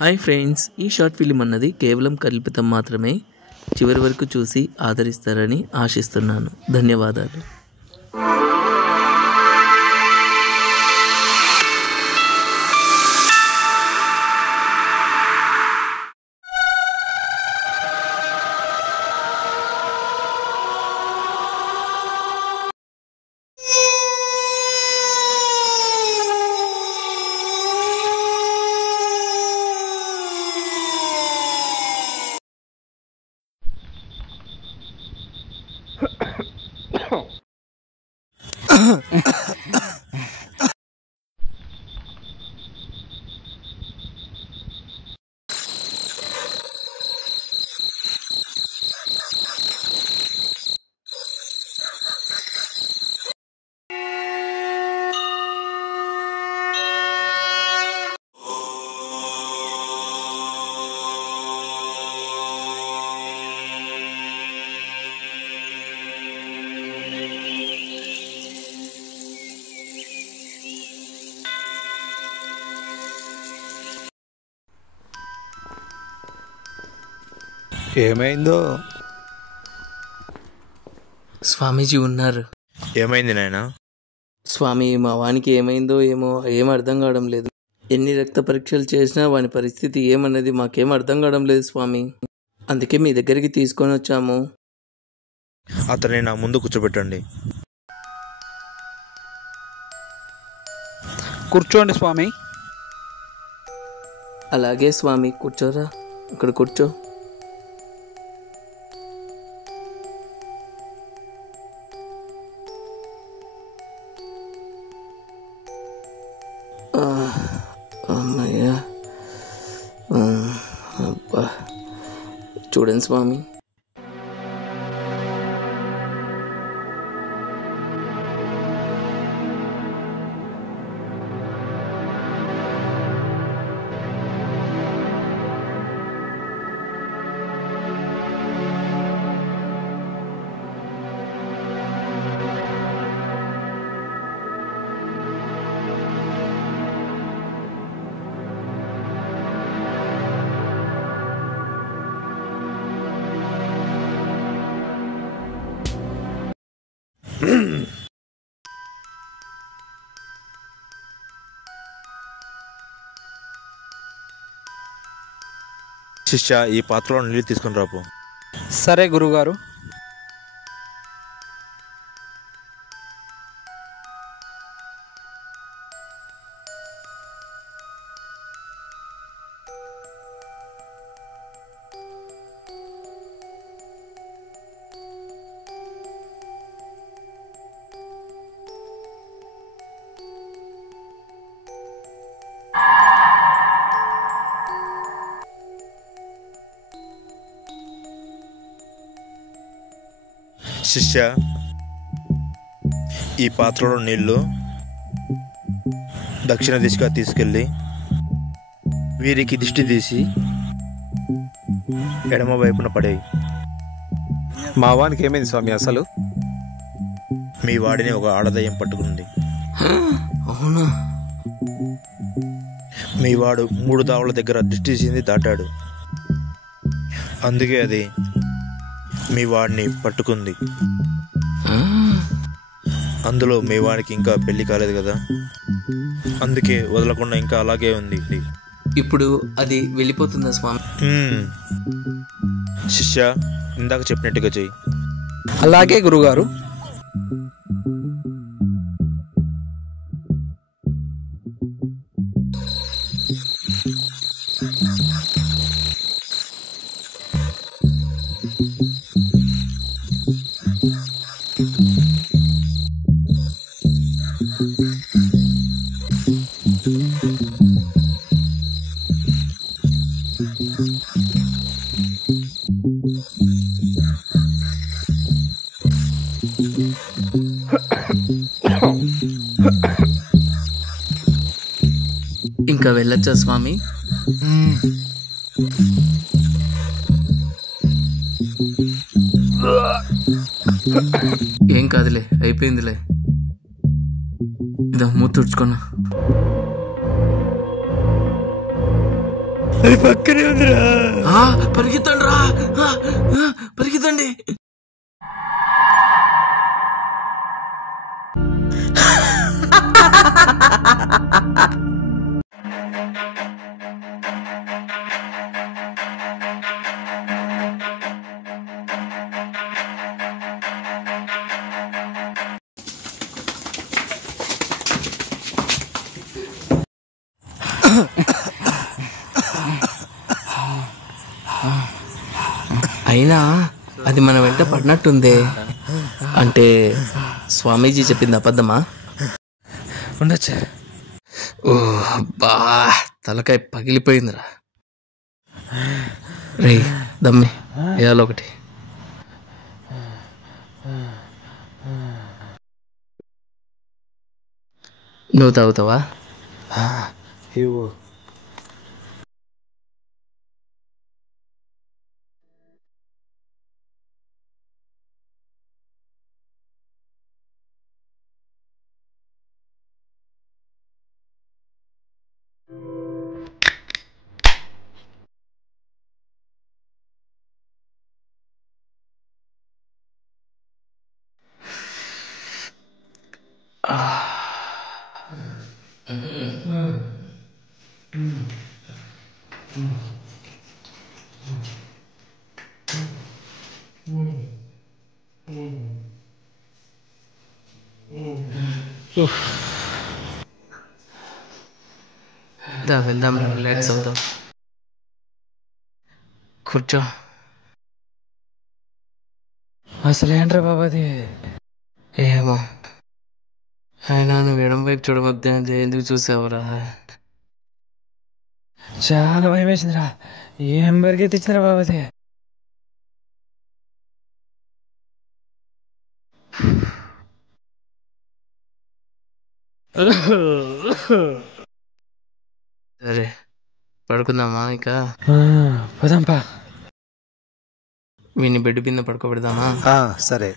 Hi friends, ఈ short film అన్నది కేవలం కల్పితం మాత్రమే. చివరి వరకు చూసి ఆదరిస్తారని ఆశిస్తున్నాను. ధన్యవాదాలు. ఏమైందో? స్వామీజీ ఉన్నారు. ఏమైంది నాయనా? స్వామి, మా వానికి ఏమైందో ఏమో ఏం అర్థం కావడం లేదు. ఎన్ని రక్త పరీక్షలు చేసినా వాని పరిస్థితి ఏమన్నది మాకేం అర్థం కావడం లేదు స్వామి. అందుకే మీ దగ్గరికి తీసుకొని వచ్చాము. అతన్ని నా ముందు కూర్చోబెట్టండి. కూర్చోండి స్వామి. అలాగే స్వామి, కూర్చోరా. ఇక్కడ కూర్చో. అమ్మయ్యా, అబ్బా. చూడండి స్వామి, శిష్య, ఈ పాత్రలో నీళ్ళు తీసుకుని రాపు. సరే గురుగారు. శిష్య, ఈ పాత్రలో నీళ్లు దక్షిణ దిశగా తీసుకెళ్ళి వీరికి దిష్టి తీసి ఎడమ వైపున పడేయి. మా వానికి ఏమైంది స్వామి అసలు? మీ వాడిని ఒక ఆడదయ్యం పట్టుకుంది. అవునా? మీ వాడు 3 దావుల దగ్గర దిష్టి తీసింది దాటాడు. అందుకే అది మీ వాడిని పట్టుకుంది. అందులో మీ వాడికి ఇంకా పెళ్లి కాలేదు కదా, అందుకే వదలకుండా ఇంకా అలాగే ఉంది. ఇప్పుడు అది వెళ్ళిపోతుందా స్వామి? శిష్య, ఇందాక చెప్పినట్టుగా చెయ్యి. అలాగే గురుగారు. ఇంకా వెళ్ళొచ్చా స్వామి? ఏం కాదులే, అయిపోయిందిలే. ఇదా మూత తుడుచుకున్నా. అది పక్కనే ఉందిరా. పరిగెత్తండి రా, పరిగెత్తండి. అయినా అది మన వెంట పడినట్టుందే. అంటే స్వామీజీ చెప్పింది అబద్ధమా? ఉండొచ్చా? ఓ బా, తలకాయ పగిలిపోయిందిరా. రే దమ్మి వేయాలి ఒకటి. నువ్వు తాగుతావా? ఇవ్వు. వెళ్దాం, రిలాక్స్ అవుతాం. కూర్చో. అసలు ఏంట్రా బాబు అది? ఏమో, అయినా నువ్వు ఎడం వైపు చూడవద్దే ఎందుకు చూసావురా? చాలా భయం వేసిందిరా. ఏం పరిగెత్తించినరా బాబు అది? సరే పడుకుందామా? ఇంకా పదంపా. వీని బెడ్ కింద పడుకోబెడదామా? సరే.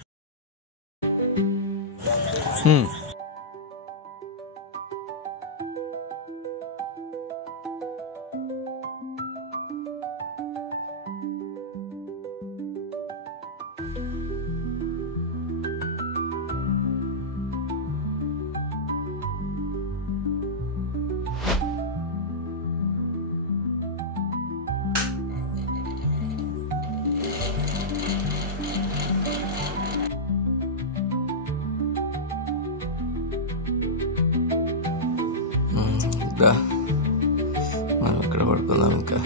మనం ఎక్కడ పడుకుందాం ఇంకా?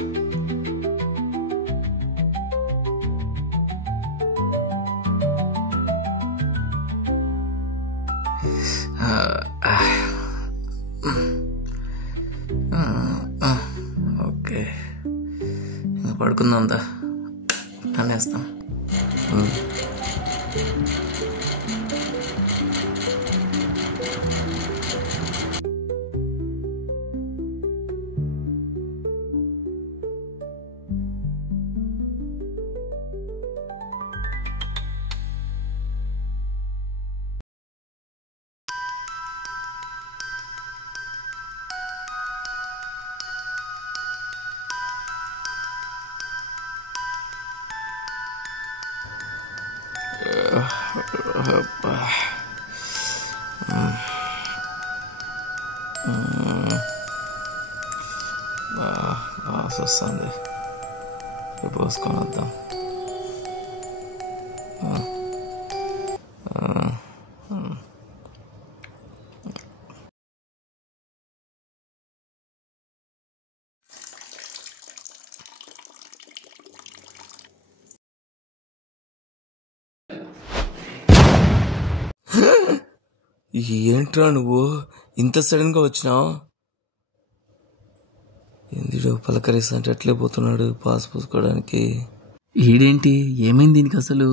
ఓకే, ఇంకా పడుకుందాం దా, అనేస్తాం. వస్తుంది, పోసుకొని వద్దాం. ఏంట్రా నువ్వు ఇంత సడన్ గా వచ్చినావు? ఎందుకు పలకరిస్తుంటే అట్లే పోతున్నాడు పాస్ పూసుకోవడానికి? ఈడేంటి, ఏమైంది దీనికి అసలు?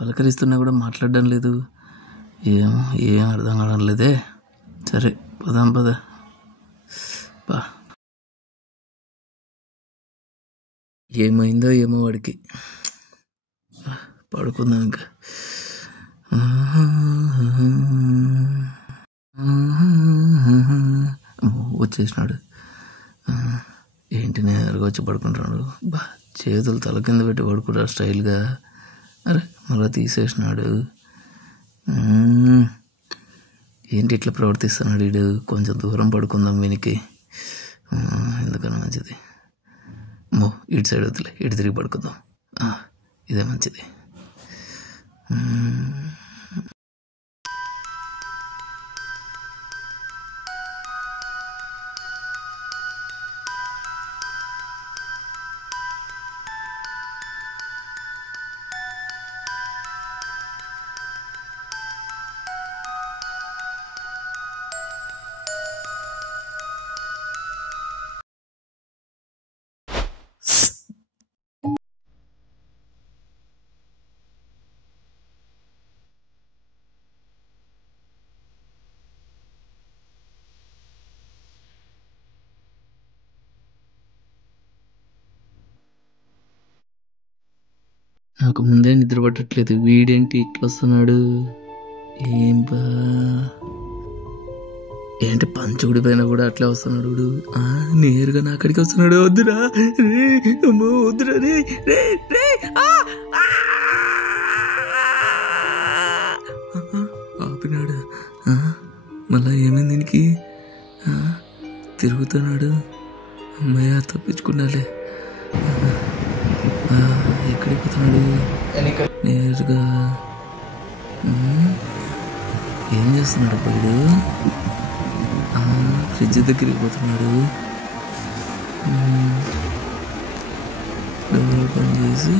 పలకరిస్తున్నా కూడా మాట్లాడడం లేదు. ఏం అర్థం కావడం లేదే. సరే పదాం పద. ఏమైందో ఏమో వాడికి. పడుకుందాం ఇంకా. వచ్చేసినాడు. ఏంటి నేరుగా వచ్చి పడుకుంటున్నాడు. బా చేతులు తల కింద పెట్టి పడుకుంటాడు స్టైల్గా. అరే మళ్ళీ తీసేసినాడు. ఏంటి ఇట్లా ప్రవర్తిస్తున్నాడు వీడు. కొంచెం దూరం పడుకుందాం వీనికి, ఎందుకన్నా మంచిది. ఇటు సైడ్ వద్దులే, ఇటు తిరిగి పడుకుందాం. ఇదే మంచిది. నాకు ముందే నిద్ర పట్టట్లేదు. వీడేంటి ఇట్లా వస్తున్నాడు. ఏంటి పంచుకుడి పైన కూడా అట్లా వస్తున్నాడు వీడు. నేరుగా నా అక్కడికి వస్తున్నాడు. వద్దురా రే, అమ్మో వద్దురా రే రే రే. ఆపినాడు. మళ్ళా ఏమైంది దీనికి. తిరుగుతున్నాడు. అమ్మయ్య తప్పించుకున్నాలే. ఎక్కడికి పోతున్నాడు నేరుగా. ఏం చేస్తున్నాడు వీడు. ఫ్రిడ్జ్ దగ్గరికి పోతున్నాడు. డోర్ ఓపెన్ చేసి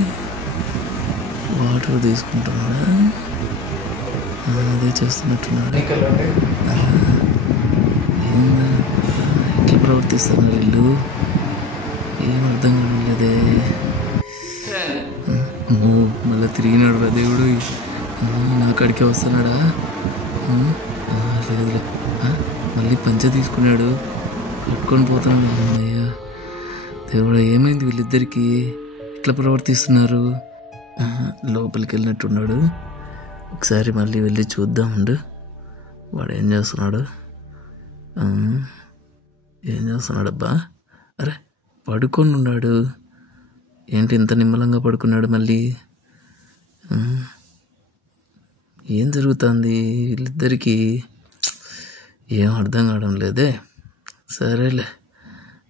వాటర్ తీసుకుంటున్నాడా. అదే చేస్తున్నట్టున్నాడు. ఎట్లా ప్రవర్తిస్తున్నారు వీళ్ళు, ఏం అర్థం కావట్లేదే. మళ్ళీ తిరిగినాడు రా దేవుడు. నా కాడికే వస్తున్నాడా. లేదులే, మళ్ళీ పంచ తీసుకున్నాడు, కట్టుకొని పోతున్నాడు. అమ్మయ్య దేవుడు, ఏమైంది వీళ్ళిద్దరికి ఇట్లా ప్రవర్తిస్తున్నారు. లోపలికి వెళ్ళినట్టున్నాడు. ఒకసారి మళ్ళీ వెళ్ళి చూద్దామండు. వాడు ఏం చేస్తున్నాడు. ఏం చేస్తున్నాడబ్బా. అరే పడుకొని ఉన్నాడు. ఏంటి ఇంత నిమ్మలంగా పడుకున్నాడు మళ్ళీ. ఏం జరుగుతుంది వీళ్ళిద్దరికీ, ఏం అర్థం కావడం లేదే. సరేలే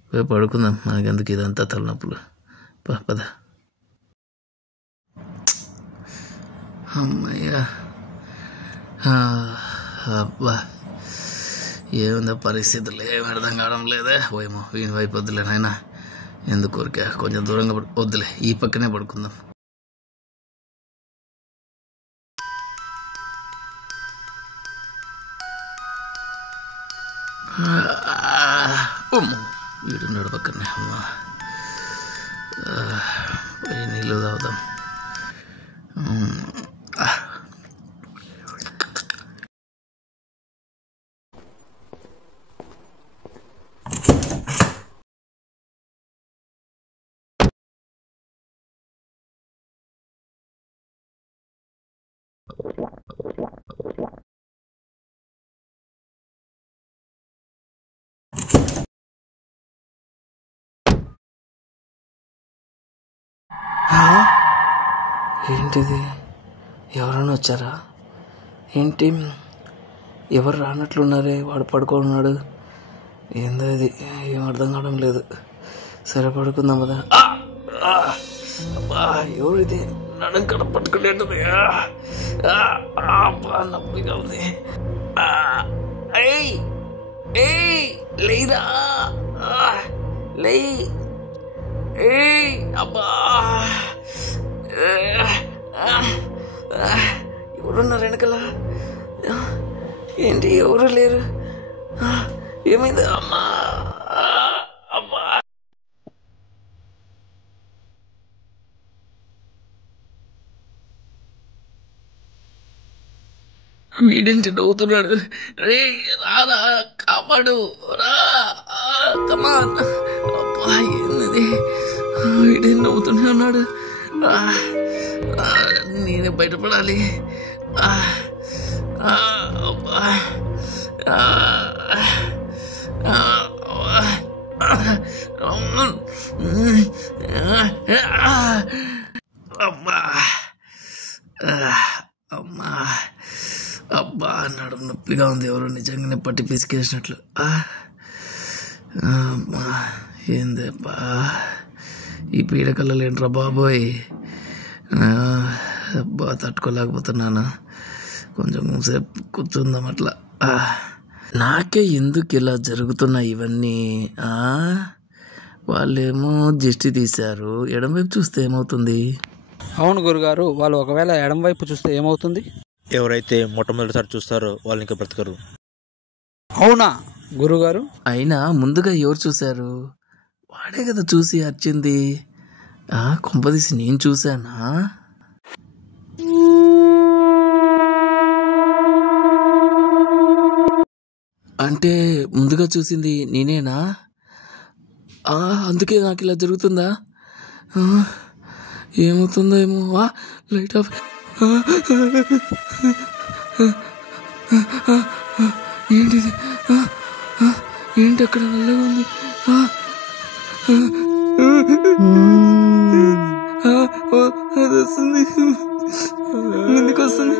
పోయి పడుకుందాం, మనకెందుకు ఇదంతా తలనొప్పులు. పద. అమ్మయ్యా అబ్బా, ఏముందో పరిస్థితులు ఏం అర్థం కావడం లేదే. ఓయేమో వీని వైపు వద్దులే నాయనా, ఎందుకు ఊరికే కొంచెం దూరంగా వద్దులే, ఈ పక్కనే పడుకుందాం. వీడున్నాడు పక్కనే. అమ్మా నీళ్ళు తాగుదాం. ఏంటిది, ఎవరైనా వచ్చారా ఏంటి? ఎవరు రానట్లున్నారే. వాడు పడుకోనున్నాడు. ఏందో ఇది, ఏం అర్థం కావడం లేదు. సరే పడుకుందాం కదా. అబ్బా ఎవరిది, నడుం కడ పట్టుకునేది. నొప్పిగా ఉంది. లేరా లే. అబ్బా ఎవరున్నారు వెనకలా? ఏంటి ఎవరు లేరు? ఏమైంది? అమ్మా అబ్బా. వీడించి నవ్వుతున్నాడు. రే రారా, కాపాడు రా, కమాన్. అబ్బా ఏంది, వీడే నవ్వుతూనే ఉన్నాడు. నేనే బయటపడాలి. అమ్మా అమ్మా అబ్బా నడుము నొప్పిగా ఉంది. ఎవరో నిజంగానే పట్టి పిసికేసినట్లు. అమ్మా ఏందబ్బా ఈ పీడకలలేంట్రా బాబోయ్. అబ్బా తట్టుకోలేకపోతున్నాను. కొంచెం సేపు కూర్చుందాం అట్లా. నాకే ఎందుకు ఇలా జరుగుతున్నాయి ఇవన్నీ? వాళ్ళేమో దిష్టి తీశారు, ఎడమవైపు చూస్తే ఏమవుతుంది? అవును గురుగారు, వాళ్ళు ఒకవేళ ఎడమ వైపు చూస్తే ఏమవుతుంది? ఎవరైతే మొట్టమొదటిసారి చూస్తారో వాళ్ళు ఇంకా బ్రతకరు. అవునా గురుగారు? అయినా ముందుగా ఎవరు చూశారు? వాడే కదా చూసి వచ్చింది. కొంపదీసి నేను చూశానా? అంటే ముందుగా చూసింది నేనేనా? అందుకే నాకు ఇలా జరుగుతుందా? ఏమవుతుందో ఏమో. Light of. ఏంటిది? ఏంటి అక్కడ నల్లగా ఉంది? అది వస్తుంది, ముందుకు వస్తుంది.